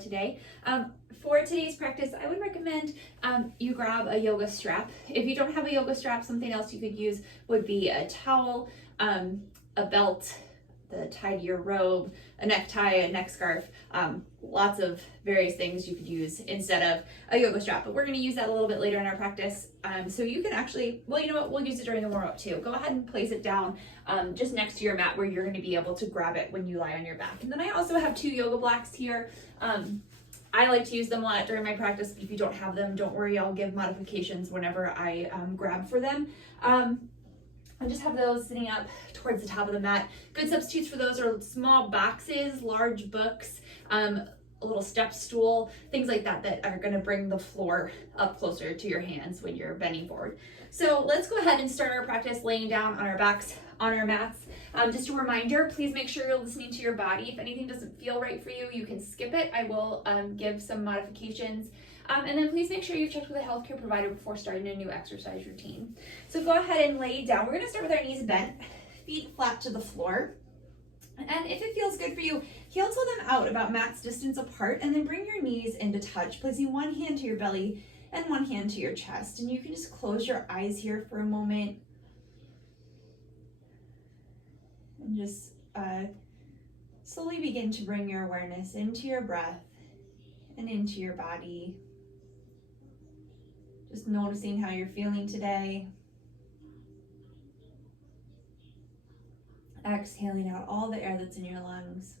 today. For today's practice, I would recommend you grab a yoga strap. If you don't have a yoga strap, something else you could use would be a towel, a belt, the tie to your robe, a necktie, a neck scarf, lots of various things you could use instead of a yoga strap. But we're going to use that a little bit later in our practice. So you can actually, well, you know what, we'll use it during the warm-up too. Go ahead and place it down just next to your mat where you're going to be able to grab it when you lie on your back. And then I also have 2 yoga blocks here. I like to use them a lot during my practice. If you don't have them, don't worry, I'll give modifications whenever I grab for them. I just have those sitting up towards the top of the mat. Good substitutes for those are small boxes, large books, a little step stool, things like that that are going to bring the floor up closer to your hands when you're bending forward. So let's go ahead and start our practice laying down on our backs on our mats. Just a reminder, please make sure you're listening to your body. If anything doesn't feel right for you, you can skip it. I will give some modifications. And then please make sure you've checked with a healthcare provider before starting a new exercise routine. So go ahead and lay down. We're going to start with our knees bent, feet flat to the floor. And if it feels good for you, heel toe them out about max distance apart, and then bring your knees into touch, placing one hand to your belly and one hand to your chest. And you can just close your eyes here for a moment. And just slowly begin to bring your awareness into your breath and into your body. Just noticing how you're feeling today. Exhaling out all the air that's in your lungs.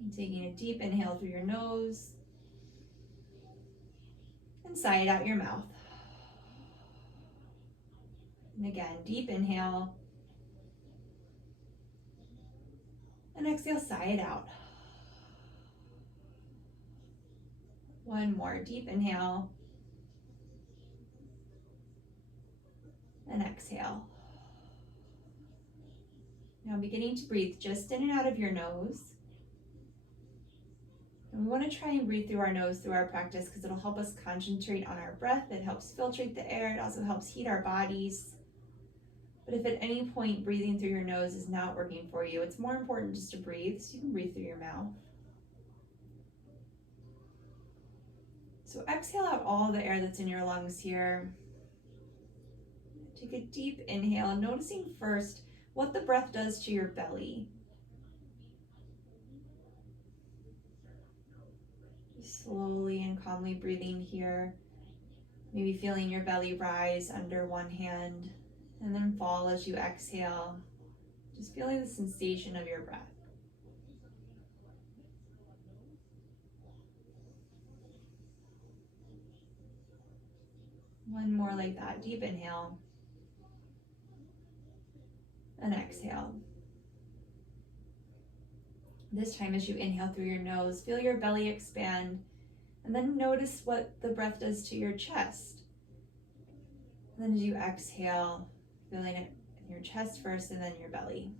And taking a deep inhale through your nose. And sigh it out your mouth. And again, deep inhale. And exhale, sigh it out. One more deep inhale. And exhale. Now beginning to breathe just in and out of your nose. And we want to try and breathe through our nose through our practice because it'll help us concentrate on our breath. It helps filtrate the air. It also helps heat our bodies. But if at any point breathing through your nose is not working for you, it's more important just to breathe, so you can breathe through your mouth. So exhale out all the air that's in your lungs here. Take a deep inhale, noticing first what the breath does to your belly. Just slowly and calmly breathing here. Maybe feeling your belly rise under one hand and then fall as you exhale. Just feeling the sensation of your breath. One more like that. Deep inhale. And exhale. This time as you inhale through your nose, feel your belly expand, and then notice what the breath does to your chest. And then as you exhale, feeling it in your chest first and then your belly.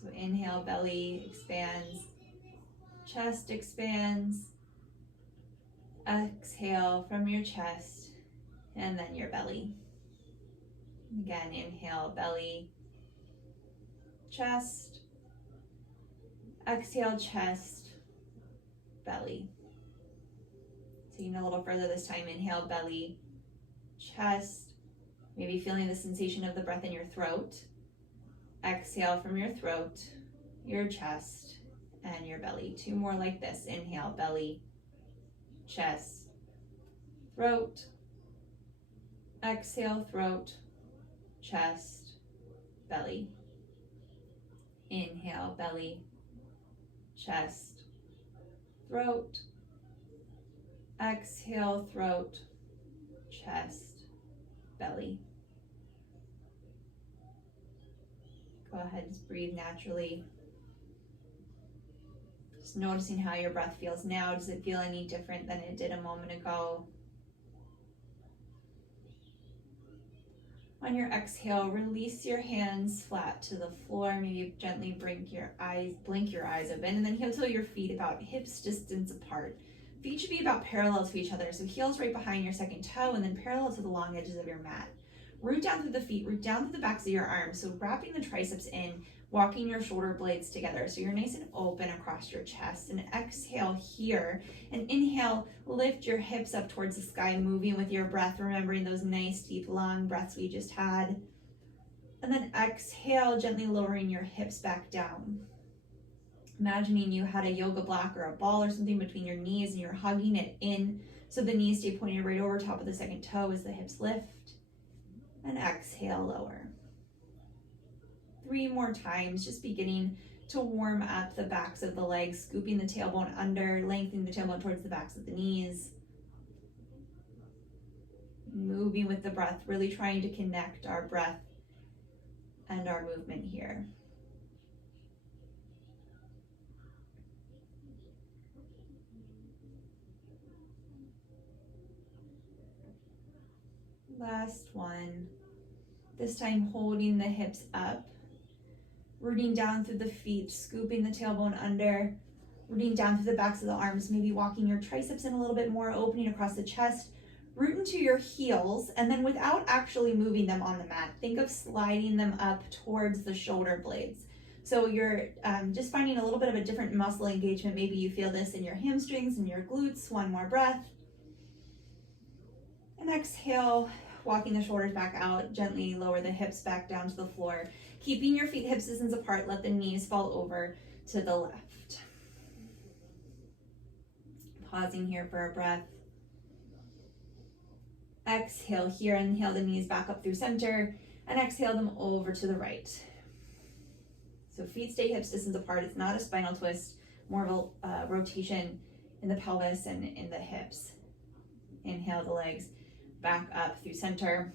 So inhale, belly expands, chest expands. Exhale from your chest and then your belly. Again, inhale, belly, chest. Exhale, chest, belly. Taking a little further this time, inhale, belly, chest. Maybe feeling the sensation of the breath in your throat. Exhale from your throat, your chest, and your belly. 2 more like this. Inhale, belly, chest, throat. Exhale, throat, chest, belly. Inhale, belly, chest, throat. Exhale, throat, chest, belly. Go ahead, just breathe naturally. Just noticing how your breath feels now. Does it feel any different than it did a moment ago? On your exhale, release your hands flat to the floor. Maybe gently blink your eyes open, and then heel toe your feet about hips distance apart. Feet should be about parallel to each other, so heels right behind your second toe and then parallel to the long edges of your mat. Root down through the feet, root down through the backs of your arms, so wrapping the triceps in, walking your shoulder blades together so you're nice and open across your chest. And exhale here, and inhale, lift your hips up towards the sky, moving with your breath, remembering those nice deep long breaths we just had. And then exhale, gently lowering your hips back down. Imagining you had a yoga block or a ball or something between your knees and you're hugging it in so the knees stay pointed right over top of the second toe as the hips lift. And exhale, lower. 3 more times, just beginning to warm up the backs of the legs, scooping the tailbone under, lengthening the tailbone towards the backs of the knees. Moving with the breath, really trying to connect our breath and our movement here. Last one. This time holding the hips up, rooting down through the feet, scooping the tailbone under, rooting down through the backs of the arms, maybe walking your triceps in a little bit more, opening across the chest, root into your heels, and then without actually moving them on the mat, think of sliding them up towards the shoulder blades. So you're just finding a little bit of a different muscle engagement. Maybe you feel this in your hamstrings and your glutes. One more breath. And exhale, walking the shoulders back out, gently lower the hips back down to the floor. Keeping your feet hip distance apart, let the knees fall over to the left. Pausing here for a breath. Exhale here, inhale the knees back up through center, and exhale them over to the right. So feet stay hip distance apart. It's not a spinal twist, more of a rotation in the pelvis and in the hips. Inhale the legs back up through center.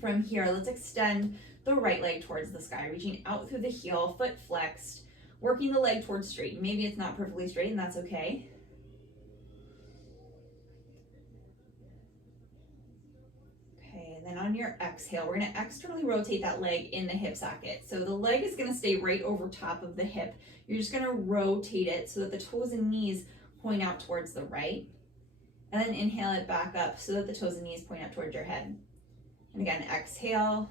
From here, let's extend the right leg towards the sky, reaching out through the heel, foot flexed, working the leg towards straight. Maybe it's not perfectly straight, and that's okay. Okay, and then on your exhale, we're gonna externally rotate that leg in the hip socket. So the leg is gonna stay right over top of the hip. You're just gonna rotate it so that the toes and knees point out towards the right. And then inhale it back up so that the toes and knees point up towards your head. And again, exhale,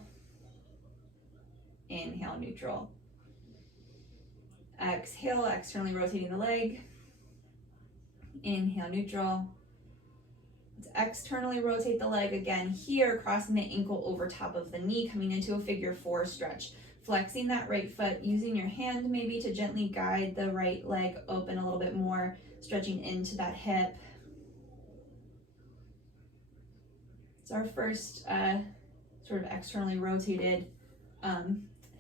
inhale, neutral. Exhale, externally rotating the leg. Inhale, neutral. Let's externally rotate the leg again here, crossing the ankle over top of the knee, coming into a figure 4 stretch. Flexing that right foot, using your hand maybe to gently guide the right leg open a little bit more, stretching into that hip. It's our first sort of externally rotated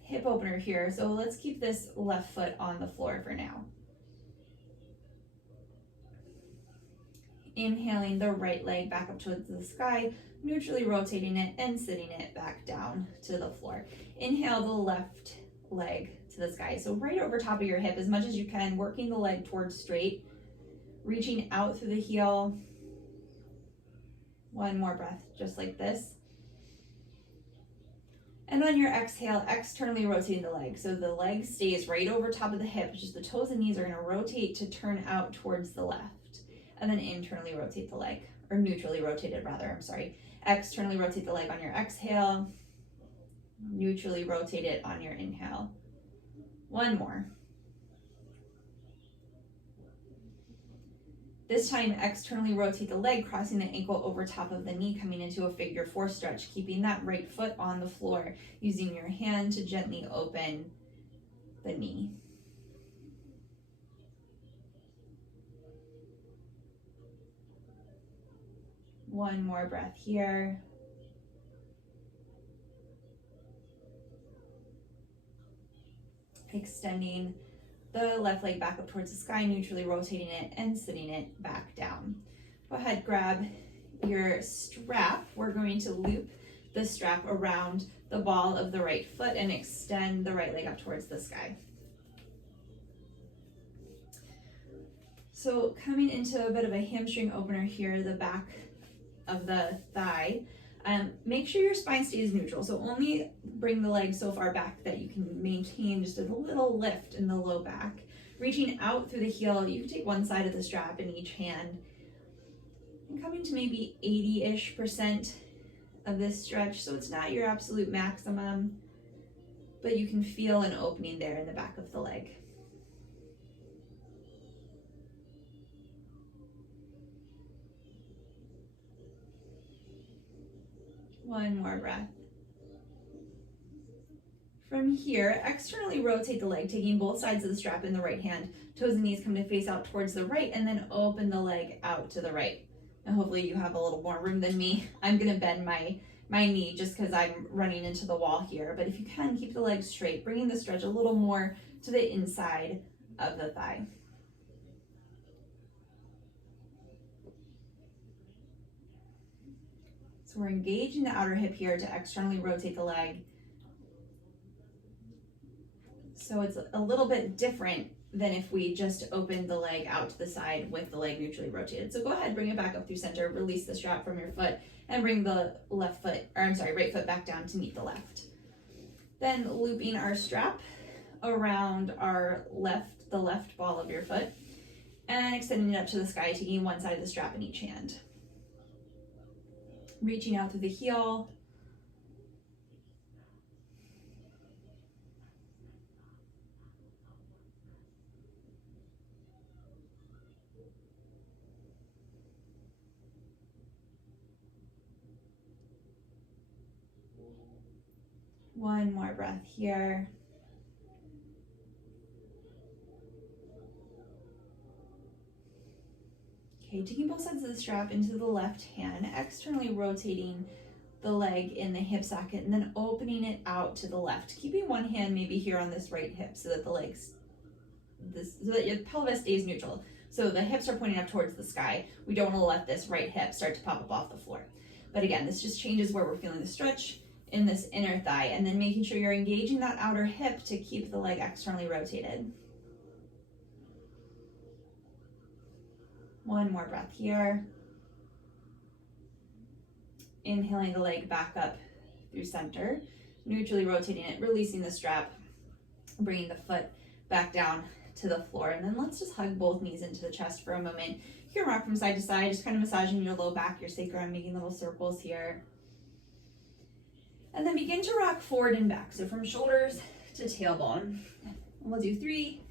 hip opener here. So let's keep this left foot on the floor for now. Inhaling the right leg back up towards the sky, neutrally rotating it and sitting it back down to the floor. Inhale the left leg to the sky. So right over top of your hip as much as you can, working the leg towards straight, reaching out through the heel. One more breath, just like this. And on your exhale, externally rotating the leg. So the leg stays right over top of the hip, just the toes and knees are gonna rotate to turn out towards the left. And then internally rotate the leg, or neutrally rotated rather, I'm sorry. Externally rotate the leg on your exhale, neutrally rotate it on your inhale. One more. This time, externally rotate the leg, crossing the ankle over top of the knee, coming into a figure 4 stretch, keeping that right foot on the floor, using your hand to gently open the knee. One more breath here. Extending the left leg back up towards the sky, neutrally rotating it and sitting it back down. Go ahead, grab your strap. We're going to loop the strap around the ball of the right foot and extend the right leg up towards the sky. So coming into a bit of a hamstring opener here, the back of the thigh. Make sure your spine stays neutral. So only bring the leg so far back that you can maintain just a little lift in the low back. Reaching out through the heel, you can take one side of the strap in each hand. And coming to maybe 80-ish% of this stretch. So it's not your absolute maximum. but you can feel an opening there in the back of the leg. One more breath. From here, externally rotate the leg, taking both sides of the strap in the right hand. Toes and knees come to face out towards the right, and then open the leg out to the right. And hopefully you have a little more room than me. I'm gonna bend my knee just because I'm running into the wall here. But if you can, keep the leg straight, bringing the stretch a little more to the inside of the thigh. So we're engaging the outer hip here to externally rotate the leg. So it's a little bit different than if we just opened the leg out to the side with the leg neutrally rotated. So go ahead, bring it back up through center, release the strap from your foot, and bring the right foot back down to meet the left. Then looping our strap around the left ball of your foot, and extending it up to the sky, taking one side of the strap in each hand. Reaching out through the heel. One more breath here. Okay, taking both sides of the strap into the left hand, externally rotating the leg in the hip socket, and then opening it out to the left, keeping one hand maybe here on this right hip so that so that your pelvis stays neutral. So the hips are pointing up towards the sky. We don't want to let this right hip start to pop up off the floor. But again, this just changes where we're feeling the stretch in this inner thigh, and then making sure you're engaging that outer hip to keep the leg externally rotated. One more breath here. Inhaling the leg back up through center, neutrally rotating it, releasing the strap, bringing the foot back down to the floor. And then let's just hug both knees into the chest for a moment. You can rock from side to side, just kind of massaging your low back, your sacrum, making little circles here. And then begin to rock forward and back. So from shoulders to tailbone. We'll do 3,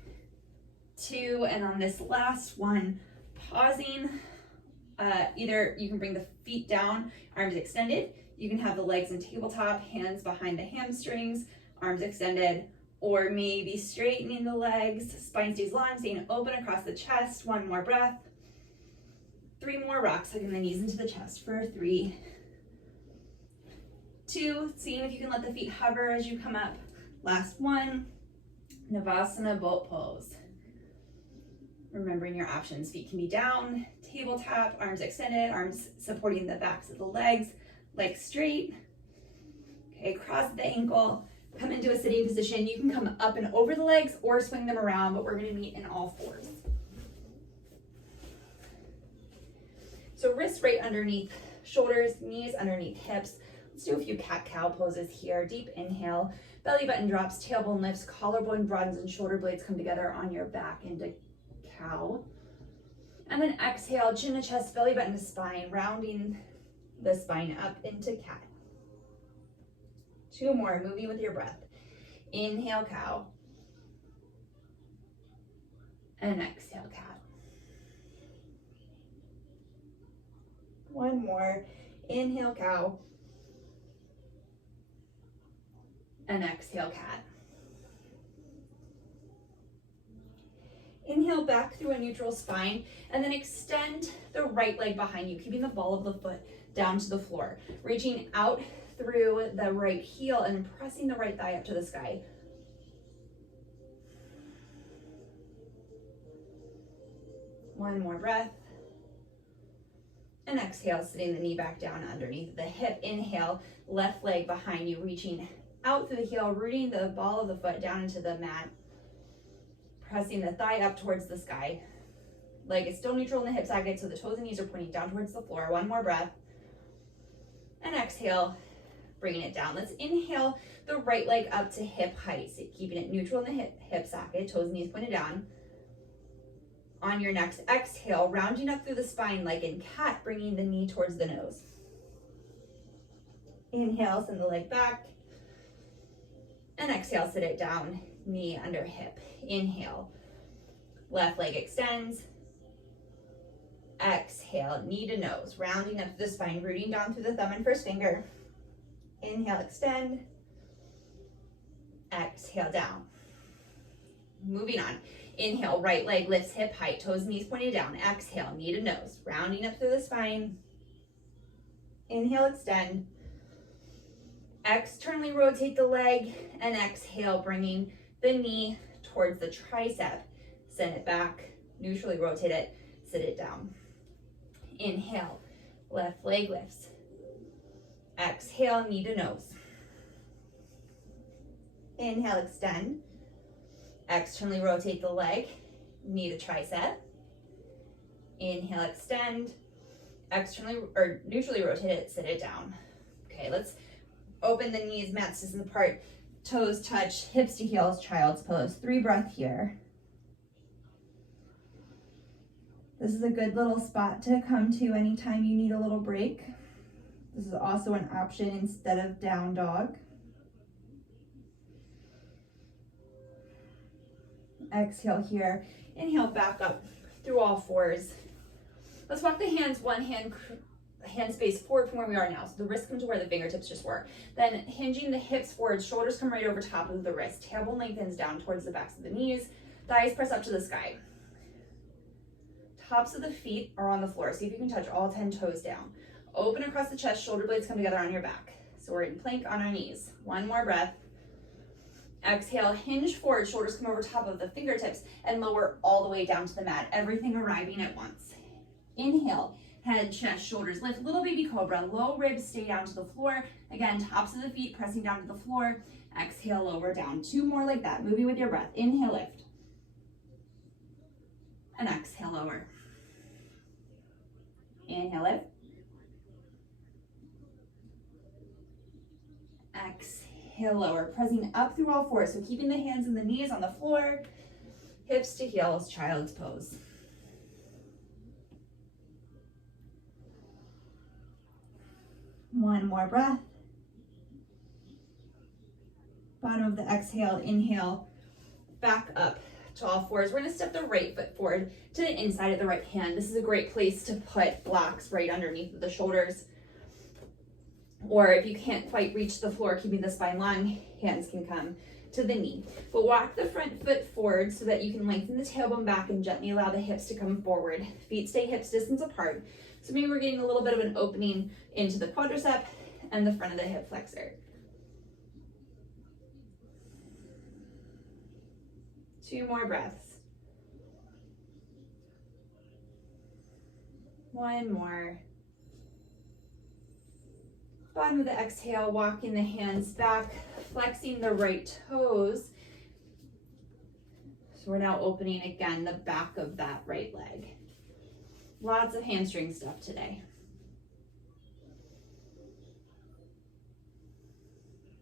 2, and on this last one, pausing. Either you can bring the feet down, arms extended. You can have the legs in tabletop, hands behind the hamstrings, arms extended, or maybe straightening the legs, spine stays long, staying open across the chest. One more breath. 3 more rocks, hugging the knees into the chest for 3, 2, seeing if you can let the feet hover as you come up. Last one, Navasana boat pose. Remembering your options, feet can be down, tabletop, arms extended, arms supporting the backs of the legs, legs straight. Okay, cross the ankle, come into a sitting position. You can come up and over the legs or swing them around, but we're gonna meet in all 4s. So wrists right underneath shoulders, knees underneath hips. Let's do a few cat-cow poses here. Deep inhale, belly button drops, tailbone lifts, collarbone broadens, and shoulder blades come together on your back into cow. And then exhale, chin to chest, belly button to spine, rounding the spine up into cat. 2 more, moving with your breath. Inhale, cow. And exhale, cat. 1 more, inhale, cow. And exhale, cat. Inhale back through a neutral spine, and then extend the right leg behind you, keeping the ball of the foot down to the floor. Reaching out through the right heel and pressing the right thigh up to the sky. One more breath. And exhale, sitting the knee back down underneath the hip. Inhale, left leg behind you, reaching out through the heel, rooting the ball of the foot down into the mat. Pressing the thigh up towards the sky. Leg is still neutral in the hip socket, so the toes and knees are pointing down towards the floor. 1 more breath. And exhale, bringing it down. Let's inhale the right leg up to hip height, so keeping it neutral in the hip socket, toes and knees pointed down. On your next exhale, rounding up through the spine like in cat, bringing the knee towards the nose. Inhale, send the leg back. And exhale, sit it down, knee under hip. Inhale, left leg extends. Exhale, knee to nose, rounding up the spine, rooting down through the thumb and first finger. Inhale, extend. Exhale, down. Moving on. Inhale, right leg lifts hip height, toes, knees pointed down. Exhale, knee to nose, rounding up through the spine. Inhale, extend. Externally rotate the leg, and exhale, bringing the knee towards the tricep. Send it back, neutrally rotate it, sit it down. Inhale, left leg lifts. Exhale, knee to nose. Inhale, extend. Externally rotate the leg, knee to tricep. Inhale, extend. Externally or neutrally rotate it, sit it down. Okay, let's open the knees, mats distance apart, toes touch, hips to heels, child's pose. 3 breath here. This is a good little spot to come to anytime you need a little break. This is also an option instead of down dog. Exhale here. Inhale, back up through all fours. Let's walk the hands, one hand space forward from where we are now. So the wrists come to where the fingertips just were. Then hinging the hips forward, shoulders come right over top of the wrist. Tailbone lengthens down towards the backs of the knees. Thighs press up to the sky. Tops of the feet are on the floor. See if you can touch all 10 toes down. Open across the chest, shoulder blades come together on your back. So we're in plank on our knees. One more breath. Exhale, hinge forward, shoulders come over top of the fingertips and lower all the way down to the mat. Everything arriving at once. Inhale, head, chest, shoulders lift. Little baby cobra, low ribs stay down to the floor. Again, tops of the feet pressing down to the floor. Exhale, lower down. 2 more like that, moving with your breath. Inhale, lift. And exhale, lower. Inhale, lift. Exhale, lower. Pressing up through all fours. So keeping the hands and the knees on the floor. Hips to heels, child's pose. One more breath. Bottom of the exhale, inhale, back up to all fours. We're gonna step the right foot forward to the inside of the right hand. This is a great place to put blocks right underneath the shoulders. Or if you can't quite reach the floor, keeping the spine long, hands can come to the knee. But walk the front foot forward so that you can lengthen the tailbone back and gently allow the hips to come forward. Feet stay hips distance apart. So maybe we're getting a little bit of an opening into the quadricep and the front of the hip flexor. 2 more breaths. 1 more. Bottom of the exhale, walking the hands back, flexing the right toes. So we're now opening again the back of that right leg. Lots of hamstring stuff today.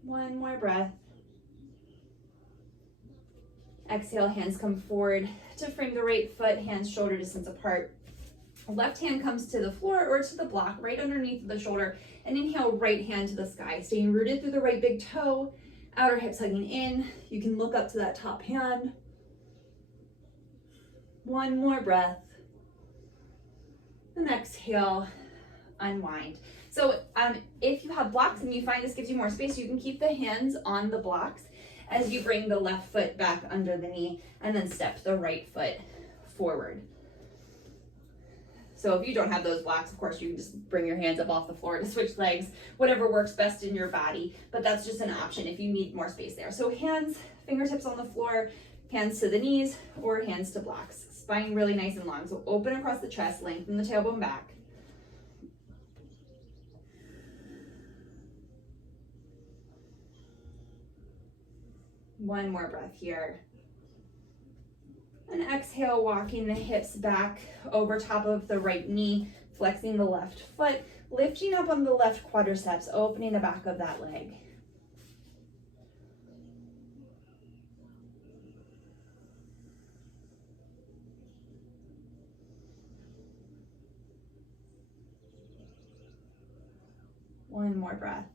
1 more breath. Exhale, hands come forward to frame the right foot, hands shoulder distance apart. Left hand comes to the floor or to the block right underneath the shoulder, and inhale, right hand to the sky, staying rooted through the right big toe, outer hips hugging in. You can look up to that top hand. 1 more breath. And exhale, unwind. So if you have blocks and you find this gives you more space, you can keep the hands on the blocks as you bring the left foot back under the knee and then step the right foot forward. So if you don't have those blocks, of course, you can just bring your hands up off the floor to switch legs, whatever works best in your body, but that's just an option if you need more space there. So hands, fingertips on the floor, hands to the knees, or hands to blocks. Spine really nice and long. So open across the chest, lengthen the tailbone back. One more breath here. And exhale, walking the hips back over top of the right knee, flexing the left foot, lifting up on the left quadriceps, opening the back of that leg. One more breath.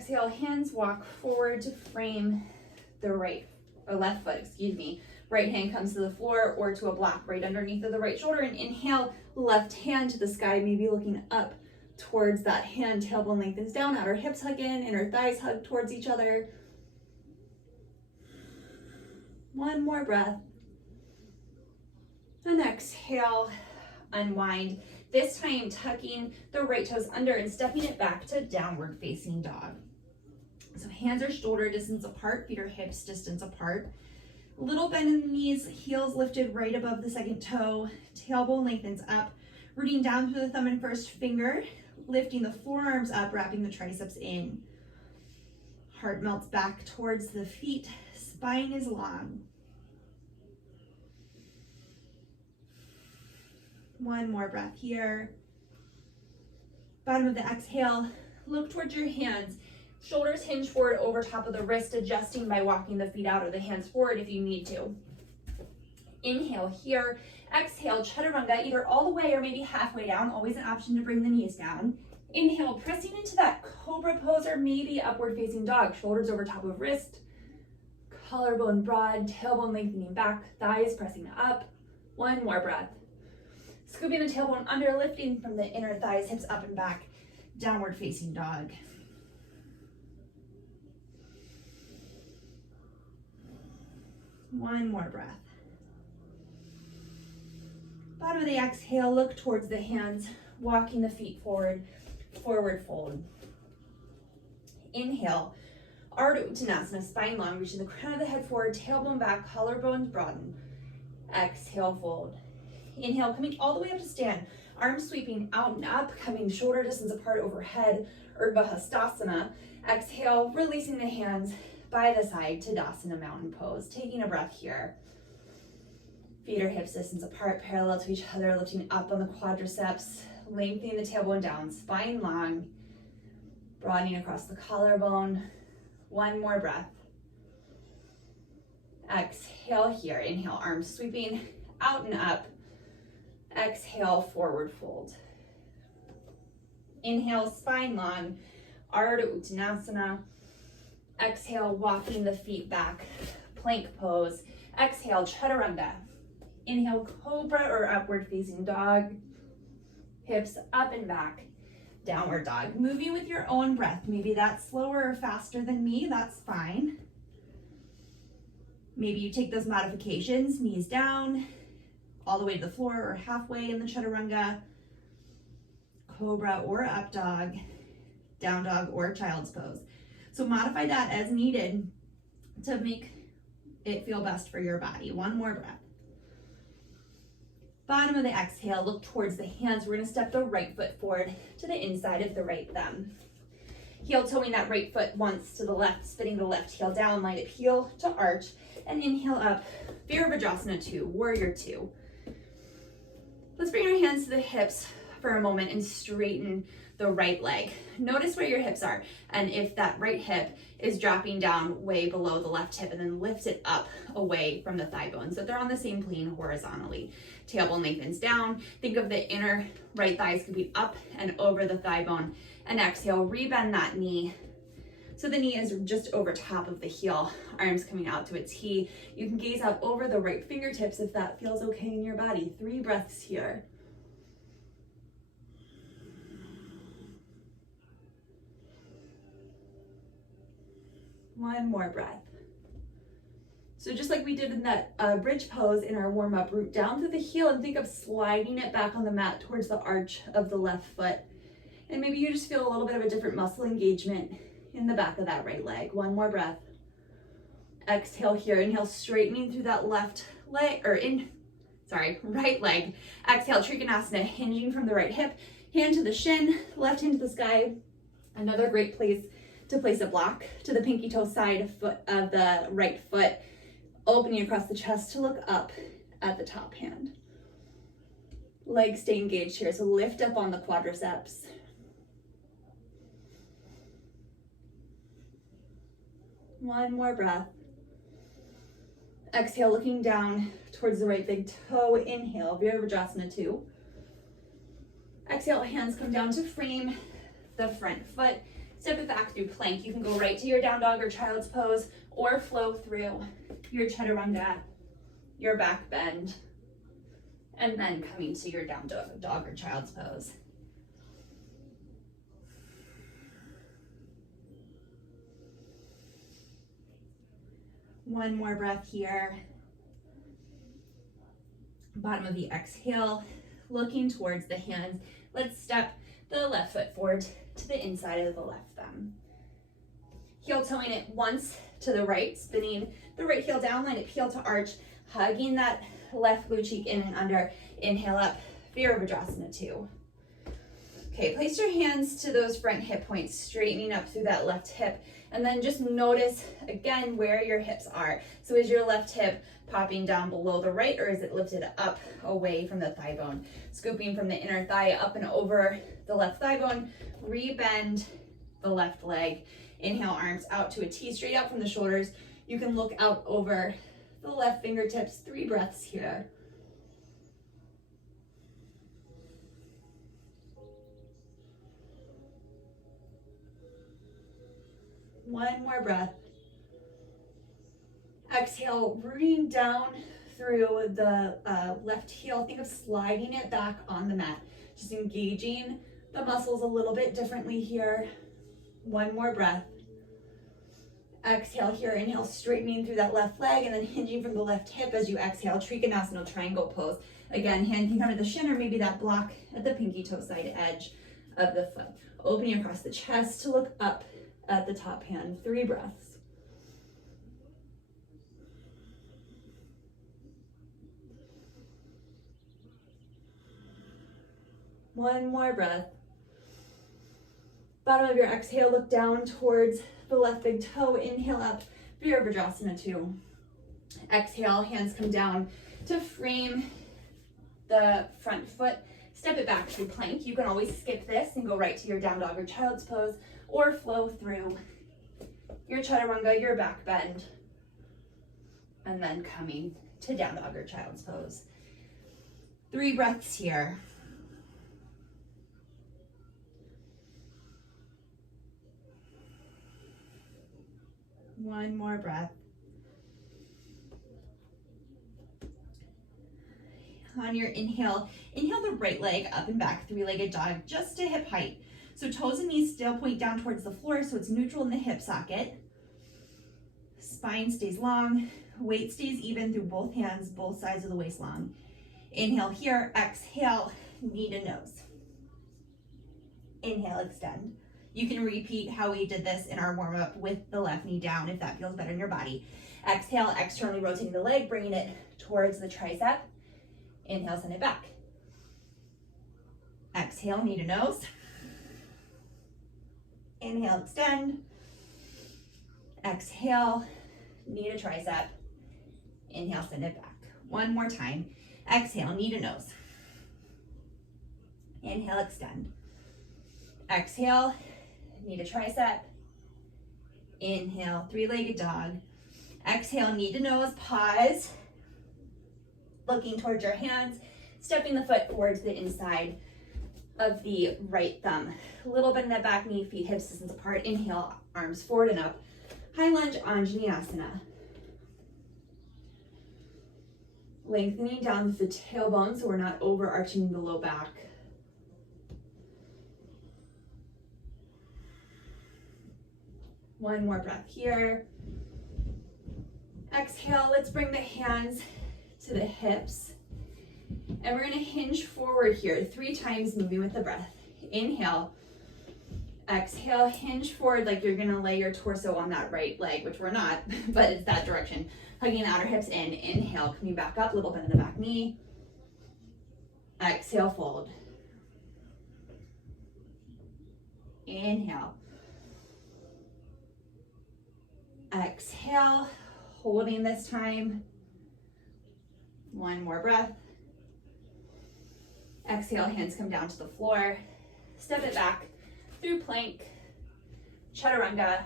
Exhale, hands walk forward to frame the left foot, excuse me. Right hand comes to the floor or to a block right underneath of the right shoulder, and inhale, left hand to the sky, maybe looking up towards that hand. Tailbone lengthens down, outer hips hug in, inner thighs hug towards each other. One more breath. And exhale, unwind. This time tucking the right toes under and stepping it back to downward facing dog. So hands are shoulder distance apart, feet are hips distance apart. Little bend in the knees, heels lifted right above the second toe, tailbone lengthens up, rooting down through the thumb and first finger, lifting the forearms up, wrapping the triceps in. Heart melts back towards the feet, spine is long. One more breath here. Bottom of the exhale, look towards your hands. Shoulders hinge forward over top of the wrist, adjusting by walking the feet out or the hands forward if you need to. Inhale here. Exhale, chaturanga, either all the way or maybe halfway down. Always an option to bring the knees down. Inhale, pressing into that cobra pose or maybe upward facing dog. Shoulders over top of wrist. Collarbone broad, tailbone lengthening back, thighs pressing up. One more breath. Scooping the tailbone under, lifting from the inner thighs, hips up and back. Downward facing dog. One more breath. Bottom of the exhale, look towards the hands, walking the feet forward, forward fold. Inhale, Ardha Uttanasana, spine long, reaching the crown of the head forward, tailbone back, collarbones broaden. Exhale, fold. Inhale, coming all the way up to stand, arms sweeping out and up, coming shoulder distance apart overhead, Urdhva Hastasana. Exhale, releasing the hands by the side, Tadasana, mountain pose. Taking a breath here. Feet are hips distance apart, parallel to each other, lifting up on the quadriceps, lengthening the tailbone down, spine long, broadening across the collarbone. One more breath. Exhale here. Inhale, arms sweeping out and up. Exhale, forward fold. Inhale, spine long, Ardha Uttanasana. Exhale, walking the feet back, plank pose. Exhale, chaturanga. Inhale, cobra or upward facing dog. Hips up and back, downward dog. Moving with your own breath. Maybe that's slower or faster than me, that's fine. Maybe you take those modifications, knees down, all the way to the floor or halfway in the chaturanga, cobra or up dog, down dog or child's pose. So modify that as needed to make it feel best for your body. One more breath. Bottom of the exhale, look towards the hands. We're gonna step the right foot forward to the inside of the right thumb. Heel toeing that right foot once to the left, spinning the left heel down, light up heel to arch, and inhale up, Virabhadrasana 2, Warrior 2. Let's bring our hands to the hips for a moment and straighten the right leg. Notice where your hips are, and if that right hip is dropping down way below the left hip, and then lift it up away from the thigh bone so they're on the same plane horizontally. Tailbone lengthens down. Think of the inner right thigh scooping up and over the thigh bone, and exhale, rebend that knee so the knee is just over top of the heel, arms coming out to a T. You can gaze up over the right fingertips if that feels okay in your body. 3 breaths here. One more breath. So just like we did in that bridge pose in our warm-up, root down through the heel and think of sliding it back on the mat towards the arch of the left foot. And maybe you just feel a little bit of a different muscle engagement in the back of that right leg. One more breath. Exhale here. Inhale, straightening through that left leg, right leg. Exhale, Trikonasana, hinging from the right hip, hand to the shin, left hand to the sky. Another great place to place a block to the pinky toe side of the right foot, opening across the chest to look up at the top hand. Legs stay engaged here, so lift up on the quadriceps. One more breath. Exhale, looking down towards the right big toe. Inhale, Virabhadrasana 2. Exhale, hands come down to frame the front foot. Step it back through plank. You can go right to your down dog or child's pose or flow through your chaturanga, your back bend, and then coming to your down dog or child's pose. One more breath here. Bottom of the exhale, looking towards the hands. Let's step the left foot forward to the inside of the left thumb. Heel toeing it once to the right, spinning the right heel down, line it heel to arch, hugging that left glute cheek in and under. Inhale up, Virabhadrasana 2. Okay, place your hands to those front hip points, straightening up through that left hip, and then just notice again where your hips are. So is your left hip popping down below the right, or is it lifted up away from the thigh bone? Scooping from the inner thigh up and over the left thigh bone, rebend the left leg. Inhale, arms out to a T, straight out from the shoulders. You can look out over the left fingertips. 3 breaths here. One more breath. Exhale, rooting down through the left heel. Think of sliding it back on the mat. Just engaging the muscles a little bit differently here. One more breath. Exhale here, inhale, straightening through that left leg and then hinging from the left hip as you exhale, Trikonasana triangle pose. Again, hand can come to the shin or maybe that block at the pinky toe side edge of the foot. Opening across the chest to look up at the top hand. 3 breaths. One more breath. Bottom of your exhale, look down towards the left big toe. Inhale up, Virabhadrasana 2. Exhale, hands come down to frame the front foot. Step it back to plank. You can always skip this and go right to your down dog or child's pose, or flow through your chaturanga, your back bend, and then coming to down dog or child's pose. 3 breaths here. One more breath. On your inhale, inhale the right leg up and back, 3-legged dog, just to hip height. So toes and knees still point down towards the floor, so it's neutral in the hip socket. Spine stays long, weight stays even through both hands, both sides of the waist long. Inhale here, exhale, knee to nose. Inhale, extend. You can repeat how we did this in our warm-up with the left knee down if that feels better in your body. Exhale, externally rotating the leg, bringing it towards the tricep. Inhale, send it back. Exhale, knee to nose. Inhale, extend. Exhale, knee to tricep. Inhale, send it back. One more time. Exhale, knee to nose. Inhale, extend. Exhale, knee to tricep. Inhale, 3-legged dog. Exhale, knee to nose, pause. Looking towards your hands, stepping the foot forward to the inside of the right thumb. A little bit in that back knee, feet hips distance apart. Inhale, arms forward and up. High lunge, Anjaneyasana. Lengthening down the tailbone so we're not overarching the low back. One more breath here. Exhale, let's bring the hands to the hips. And we're gonna hinge forward here 3 times, moving with the breath. Inhale, exhale, hinge forward like you're gonna lay your torso on that right leg, which we're not, but it's that direction. Hugging the outer hips in. Inhale, coming back up, little bend in the back knee. Exhale, fold. Inhale. Exhale, holding this time. One more breath. Exhale, hands come down to the floor. Step it back through plank, chaturanga.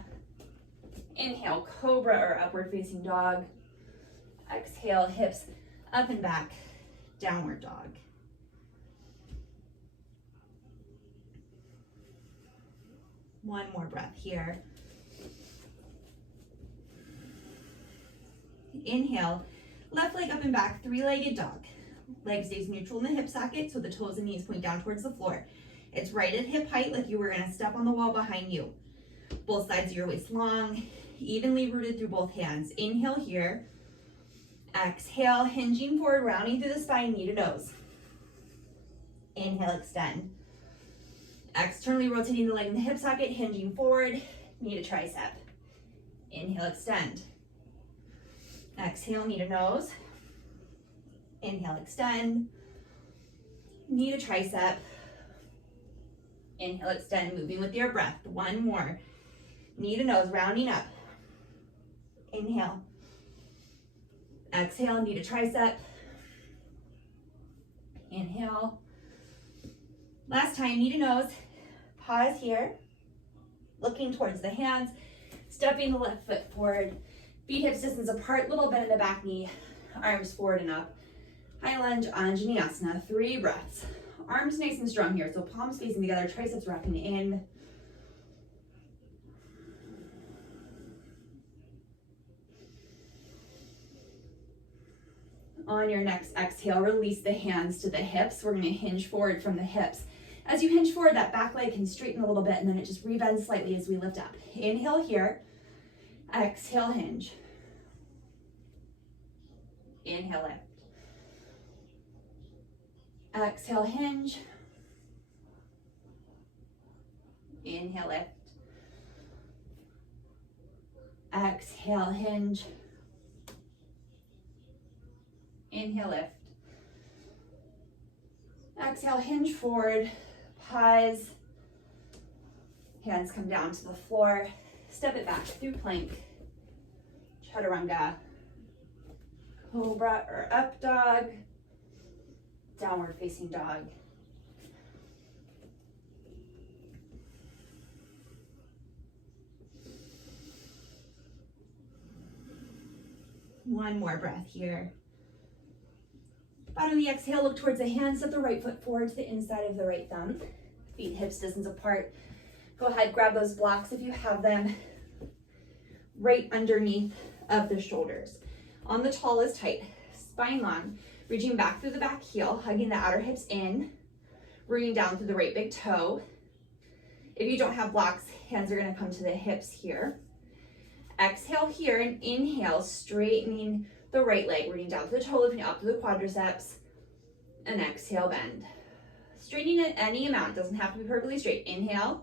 Inhale, cobra or upward facing dog. Exhale, hips up and back, downward dog. One more breath here. Inhale, left leg up and back, three-legged dog. Leg stays neutral in the hip socket, so the toes and knees point down towards the floor. It's right at hip height, like you were gonna step on the wall behind you. Both sides of your waist long, evenly rooted through both hands. Inhale here. Exhale, hinging forward, rounding through the spine, knee to nose. Inhale, extend. Externally rotating the leg in the hip socket, hinging forward, knee to tricep. Inhale, extend. Exhale, knee to nose. Inhale, extend. Knee to tricep. Inhale, extend, moving with your breath. One more. Knee to nose, rounding up. Inhale. Exhale, knee to tricep. Inhale. Last time, knee to nose. Pause here. Looking towards the hands. Stepping the left foot forward. Feet hips distance apart, little bend in the back knee. Arms forward and up. High lunge, Anjaneyasana. 3 breaths. Arms nice and strong here, so palms facing together, triceps wrapping in. On your next exhale, release the hands to the hips. We're gonna hinge forward from the hips. As you hinge forward, that back leg can straighten a little bit and then it just rebends slightly as we lift up. Inhale here, exhale, hinge. Inhale, lift. Exhale, hinge. Inhale, lift. Exhale, hinge. Inhale, lift. Exhale, hinge forward, pause. Hands come down to the floor. Step it back through plank. Chaturanga. Cobra or up dog. Downward facing dog. One more breath here. Bottom of the exhale, look towards the hands, step the right foot forward to the inside of the right thumb. Feet hips distance apart. Go ahead, grab those blocks if you have them right underneath of the shoulders. On the tallest height, spine long, reaching back through the back heel, hugging the outer hips in, rooting down through the right big toe. If you don't have blocks, hands are gonna come to the hips here. Exhale here and inhale, straightening the right leg, rooting down to the toe, lifting up to the quadriceps, and exhale, bend. Straightening at any amount, doesn't have to be perfectly straight. Inhale,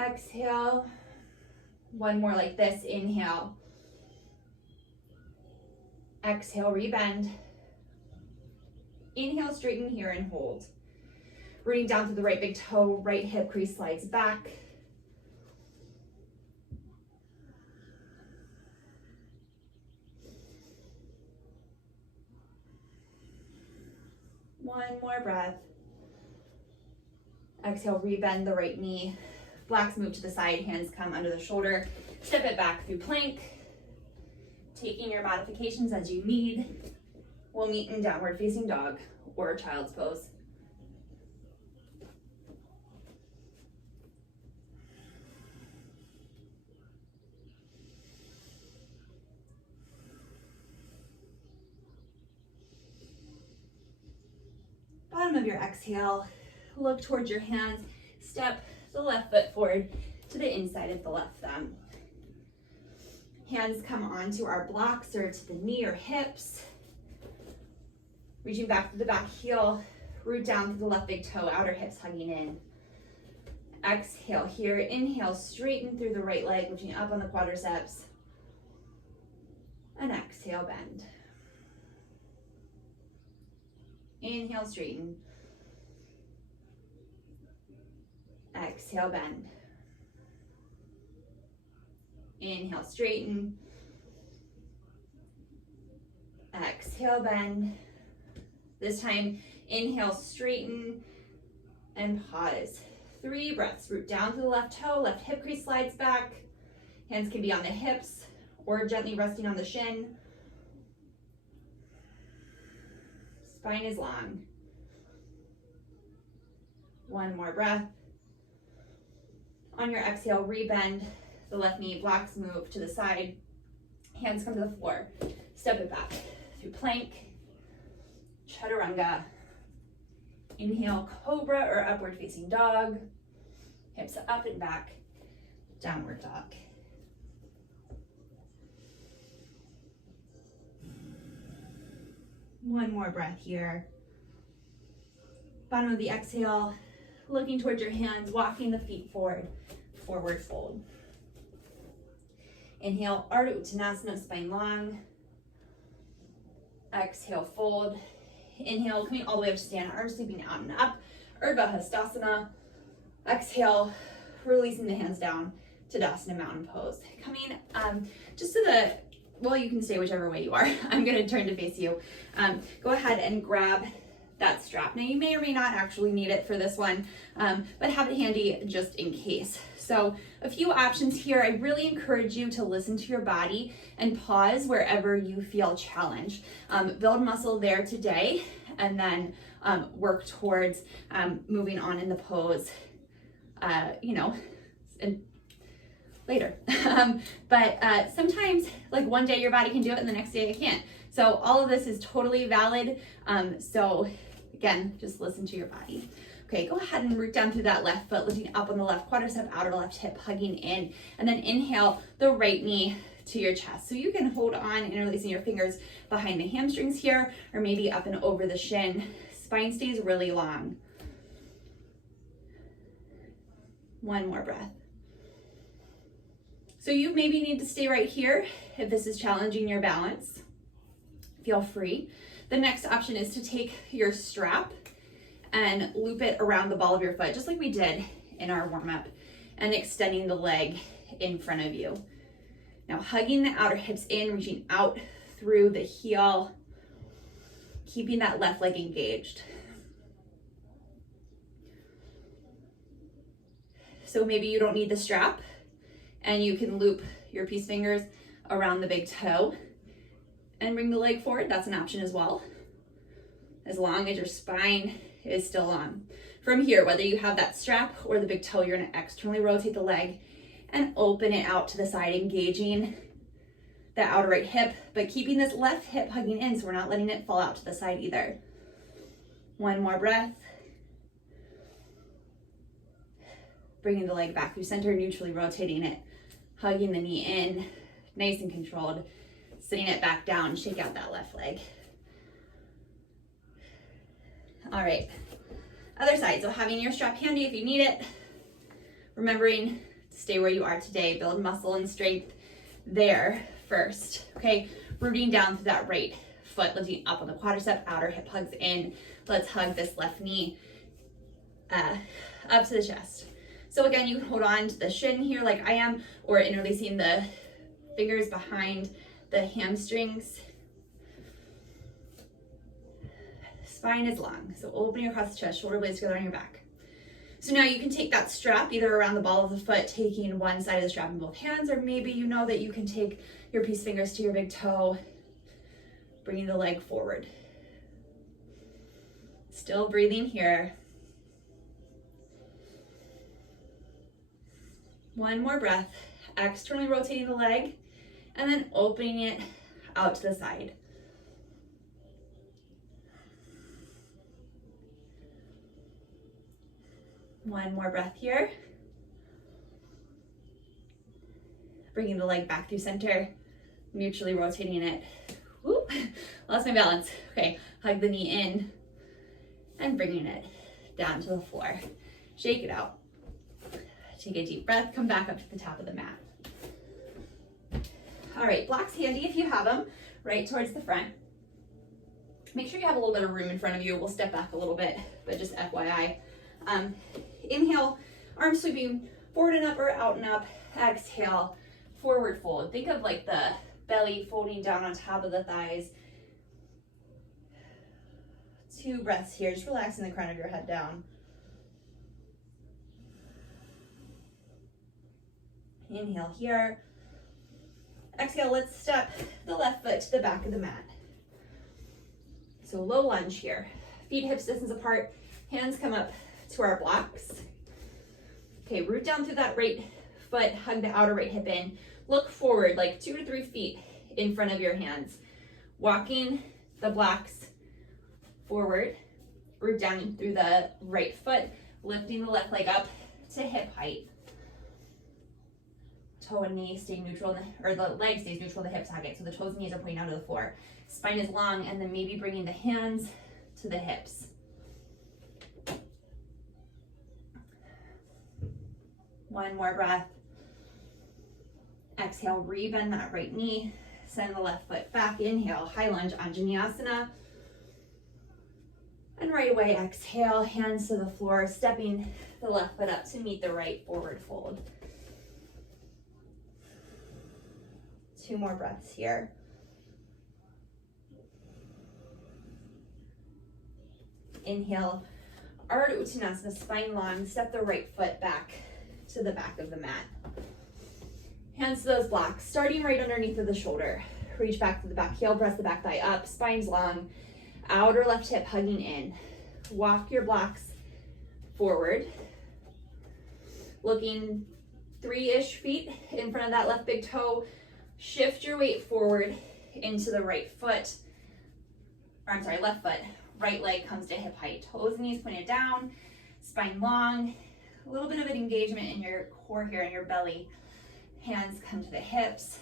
exhale, one more like this, inhale, exhale, rebend, inhale, straighten here and hold. Rooting down to the right big toe, right hip crease slides back. One more breath. Exhale, rebend the right knee. Blocks move to the side, hands come under the shoulder. Step it back through plank. Taking your modifications as you need. We'll meet in downward facing dog or child's pose. Bottom of your exhale, look towards your hands, step the left foot forward to the inside of the left thumb. Hands come onto our blocks or to the knee or hips. Reaching back to the back heel, root down to the left big toe, outer hips hugging in. Exhale here, inhale, straighten through the right leg, lifting up on the quadriceps. And exhale, bend. Inhale, straighten. Exhale, bend. Inhale, straighten. Exhale, bend. This time, inhale, straighten, and pause. 3 breaths. Root down to the left toe, left hip crease slides back. Hands can be on the hips or gently resting on the shin. Spine is long. One more breath. On your exhale, rebend the left knee, blocks move to the side, hands come to the floor, step it back through plank, chaturanga. Inhale, cobra or upward facing dog, hips up and back, downward dog. One more breath here. Bottom of the exhale, looking towards your hands, walking the feet forward, forward fold. Inhale, Ardha Uttanasana, spine long. Exhale, fold. Inhale, coming all the way up to stand, arms sweeping out and up. Urdhva Hastasana. Exhale, releasing the hands down to Tadasana, mountain pose. Coming just to the, well, you can stay whichever way you are. I'm gonna turn to face you. Go ahead and grab that strap. Now you may or may not actually need it for this one, but have it handy just in case. So a few options here. I really encourage you to listen to your body and pause wherever you feel challenged. Build muscle there today, and then work towards moving on in the pose, and later. But sometimes, like one day your body can do it and the next day it can't. So all of this is totally valid. So again, just listen to your body. Okay, go ahead and root down through that left foot, lifting up on the left quadricep, outer left hip, hugging in, and then inhale the right knee to your chest. So you can hold on, interlacing your fingers behind the hamstrings here, or maybe up and over the shin. Spine stays really long. One more breath. So you maybe need to stay right here if this is challenging your balance. Feel free. The next option is to take your strap and loop it around the ball of your foot, just like we did in our warm-up, and extending the leg in front of you. Now hugging the outer hips in, reaching out through the heel, keeping that left leg engaged. So maybe you don't need the strap, and you can loop your peace fingers around the big toe and bring the leg forward. That's an option as well, as long as your spine is still on. From here, whether you have that strap or the big toe, you're gonna externally rotate the leg and open it out to the side, engaging the outer right hip, but keeping this left hip hugging in so we're not letting it fall out to the side either. One more breath. Bringing the leg back through center, neutrally rotating it, hugging the knee in, nice and controlled, sitting it back down, shake out that left leg. All right, other side. So having your strap handy if you need it, remembering to stay where you are today, build muscle and strength there first, okay? Rooting down through that right foot, lifting up on the quadricep, outer hip hugs in. Let's hug this left knee up to the chest. So again, you can hold on to the shin here like I am, or interlacing the fingers behind the hamstrings. Spine is long, so opening across the chest, shoulder blades together on your back. So now you can take that strap either around the ball of the foot, taking one side of the strap in both hands, or maybe you know that you can take your peace fingers to your big toe, bringing the leg forward. Still breathing here. One more breath, externally rotating the leg, and then opening it out to the side. One more breath here. Bringing the leg back through center, neutrally rotating it. Whoop, lost my balance. Okay, hug the knee in and bringing it down to the floor. Shake it out. Take a deep breath, come back up to the top of the mat. All right, blocks handy if you have them, right towards the front. Make sure you have a little bit of room in front of you. We'll step back a little bit, but just FYI. Inhale, arms sweeping forward and up or out and up. Exhale, forward fold. Think of like the belly folding down on top of the thighs. 2 breaths here, just relaxing the crown of your head down. Inhale here. Exhale, let's step the left foot to the back of the mat. So low lunge here. Feet hips distance apart, hands come up to our blocks. Okay, root down through that right foot, hug the outer right hip in. Look forward like 2 to 3 feet in front of your hands. Walking the blocks forward, root down through the right foot, lifting the left leg up to hip height. Toe and knee stay neutral, or the leg stays neutral, the hip socket, so the toes and knees are pointing out to the floor. Spine is long, and then maybe bringing the hands to the hips. One more breath. Exhale, re-bend that right knee. Send the left foot back. Inhale, high lunge, Anjaneyasana. And right away, exhale, hands to the floor, stepping the left foot up to meet the right forward fold. 2 more breaths here. Inhale, Ardha Uttanasana, spine long, step the right foot back to the back of the mat. Hands to those blocks, starting right underneath of the shoulder. Reach back to the back heel, press the back thigh up, spine's long, outer left hip hugging in. Walk your blocks forward. Looking 3-ish feet in front of that left big toe. Shift your weight forward into the right foot, or I'm sorry, left foot. Right leg comes to hip height. Toes and knees pointed down, spine long. A little bit of an engagement in your core here, in your belly. Hands come to the hips.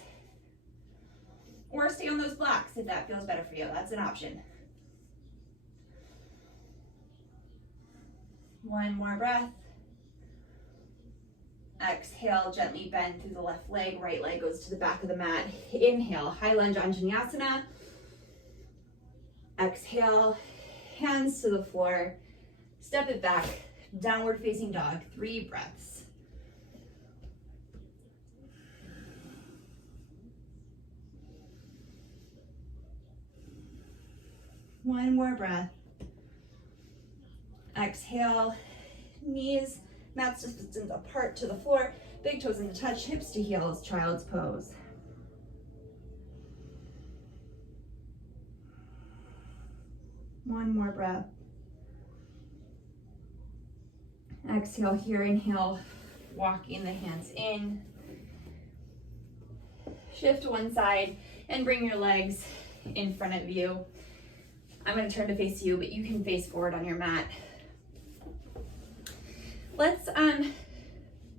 Or stay on those blocks if that feels better for you. That's an option. 1 more breath. Exhale, gently bend through the left leg. Right leg goes to the back of the mat. Inhale, high lunge, Anjaneyasana. Exhale, hands to the floor. Step it back, downward facing dog. 3 breaths. One more breath. Exhale, knees, mats distance apart to the floor, big toes into touch, hips to heels, child's pose. One more breath. Exhale here, inhale, walking the hands in. Shift to one side and bring your legs in front of you. I'm going to turn to face you, but you can face forward on your mat. Let's,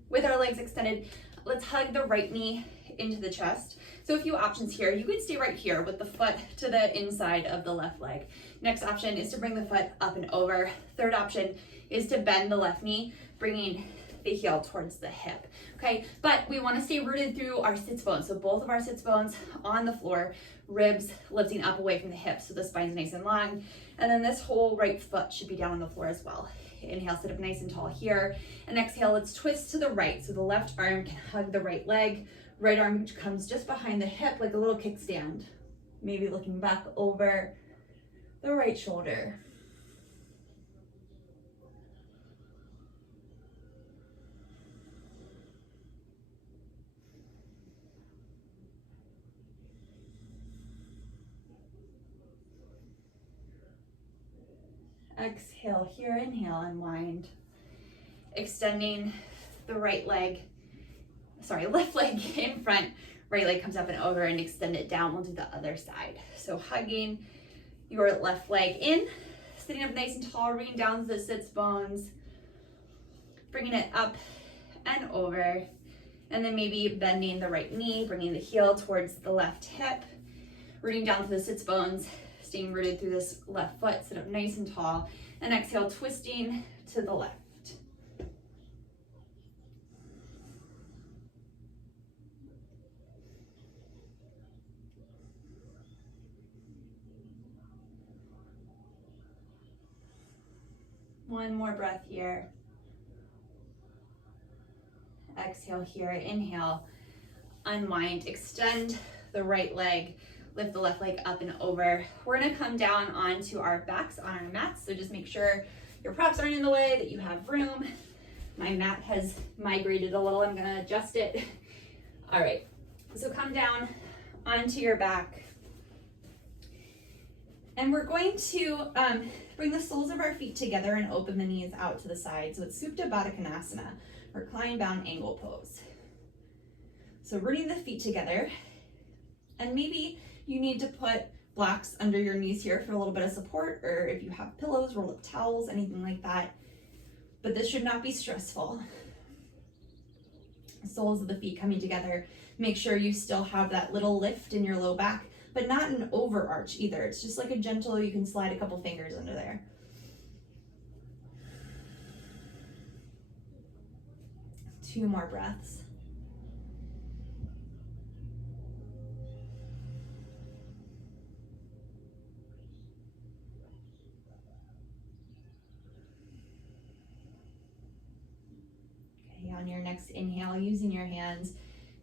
with our legs extended, let's hug the right knee into the chest. So a few options here. You could stay right here with the foot to the inside of the left leg. Next option is to bring the foot up and over. Third option is to bend the left knee, bringing the heel towards the hip. Okay, but we want to stay rooted through our sits bones. So both of our sits bones on the floor, ribs lifting up away from the hips so the spine's nice and long. And then this whole right foot should be down on the floor as well. Inhale, sit up nice and tall here. And exhale, let's twist to the right. So the left arm can hug the right leg. Right arm comes just behind the hip like a little kickstand. Maybe looking back over the right shoulder. Exhale here, inhale, unwind. Extending the right leg, left leg in front, right leg comes up and over and extend it down. We'll do the other side. So hugging your left leg in, sitting up nice and tall, bringing down the sits bones, bringing it up and over, and then maybe bending the right knee, bringing the heel towards the left hip, rooting down to the sits bones, staying rooted through this left foot, sit up nice and tall, and exhale, twisting to the left. One more breath here. Exhale here, inhale, unwind, extend the right leg, lift the left leg up and over. We're gonna come down onto our backs on our mats, so just make sure your props aren't in the way, that you have room. My mat has migrated a little, I'm gonna adjust it. All right, so come down onto your back. And we're going to bring the soles of our feet together and open the knees out to the side. So it's Supta Baddha Konasana. recline bound angle pose. So rooting the feet together, and maybe you need to put blocks under your knees here for a little bit of support, or if you have pillows, roll up towels, anything like that. But this should not be stressful. Soles of the feet coming together. Make sure you still have that little lift in your low back, but not an overarch either. It's just like a gentle, you can slide a couple fingers under there. Two more breaths. Okay, on your next inhale, using your hands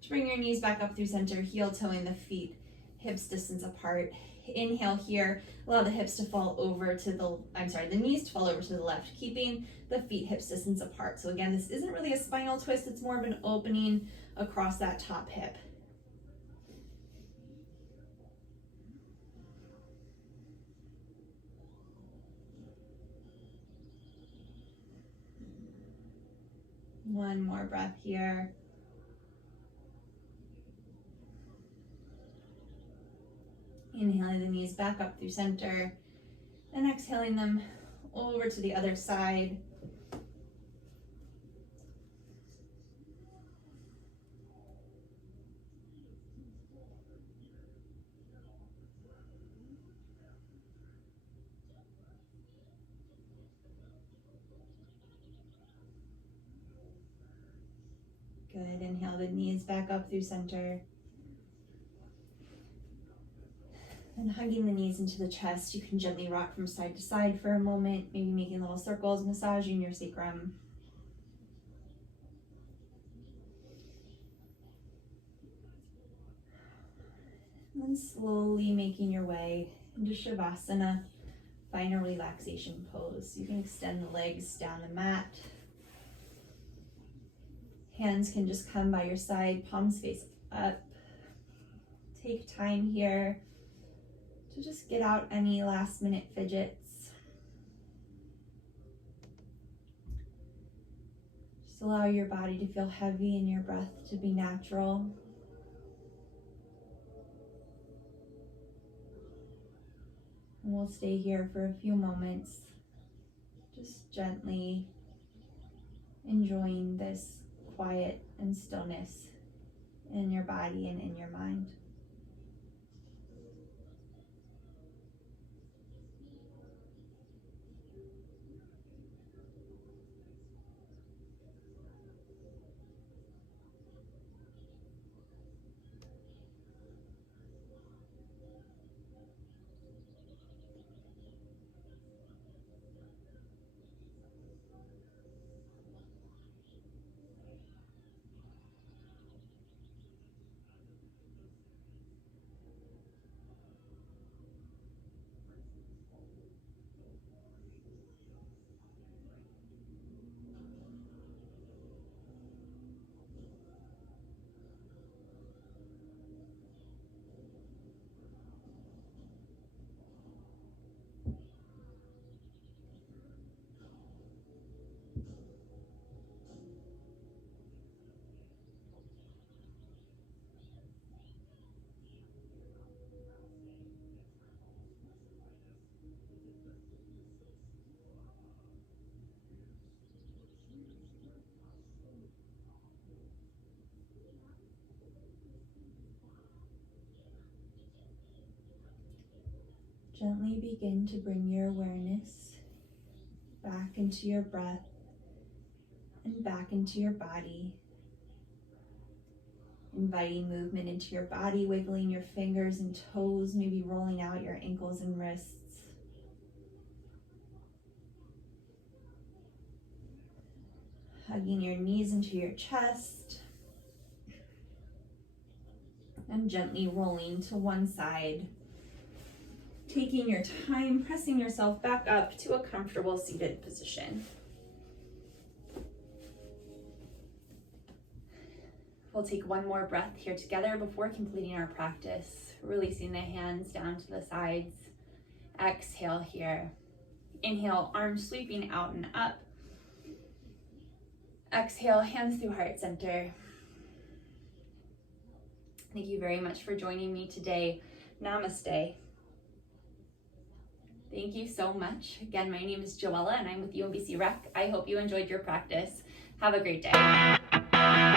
to bring your knees back up through center, heel toeing the feet, hips distance apart. Inhale here, allow the hips to fall over to the knees to fall over to the left, keeping the feet hips distance apart. So again, this isn't really a spinal twist, it's more of an opening across that top hip. One more breath here. Inhaling the knees back up through center and exhaling them over to the other side. Good, inhale the knees back up through center. And hugging the knees into the chest, you can gently rock from side to side for a moment, maybe making little circles, massaging your sacrum. And then slowly making your way into Shavasana, final relaxation pose. You can extend the legs down the mat. Hands can just come by your side, palms face up. Take time here to just get out any last minute fidgets. Just allow your body to feel heavy and your breath to be natural. And we'll stay here for a few moments, just gently enjoying this quiet and stillness in your body and in your mind. Gently begin to bring your awareness back into your breath and back into your body. Inviting movement into your body, wiggling your fingers and toes, maybe rolling out your ankles and wrists. Hugging your knees into your chest. And gently rolling to one side. Taking your time, pressing yourself back up to a comfortable seated position. We'll take one more breath here together before completing our practice, releasing the hands down to the sides. Exhale here. Inhale, arms sweeping out and up. Exhale, hands through heart center. Thank you very much for joining me today. Namaste. Thank you so much. Again, my name is Joella and I'm with UMBC Rec. I hope you enjoyed your practice. Have a great day.